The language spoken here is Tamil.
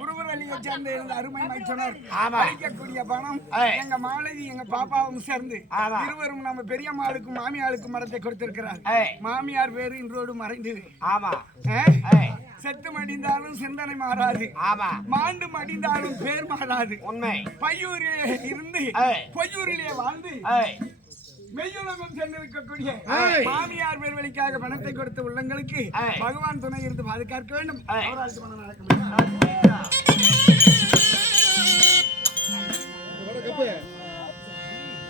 குருவரலியை சேர்ந்த எனது அருமை மைச்சனர் பணம். எங்க மாலதி எங்க பாப்பாவும் சேர்ந்து. இருவரும் நம்ம பெரியம்மாளுக்கும் மாமியாளுக்கும் மரத்தை கொடுத்திருக்கிறார். மாமியார் பேரு இன்றோடு மறைந்தது. ஆமா செத்து மடிந்தாலும் சிந்தனை மாறாது. ஆமா மாண்டு மடிந்தாலும் பேர் மாறாது. உண்மை. பையூரிலே இருந்து. பொய்யூரிலே வாழ்ந்து மெய்யுலகம் சென்றிருக்கக்கூடிய மாமியார் பேர்வழிக்காக பணத்தை கொடுத்த உள்ளங்களுக்கு பகவான் துணை இருந்து பாதுகாக்க வேண்டும் நடக்க முடியும்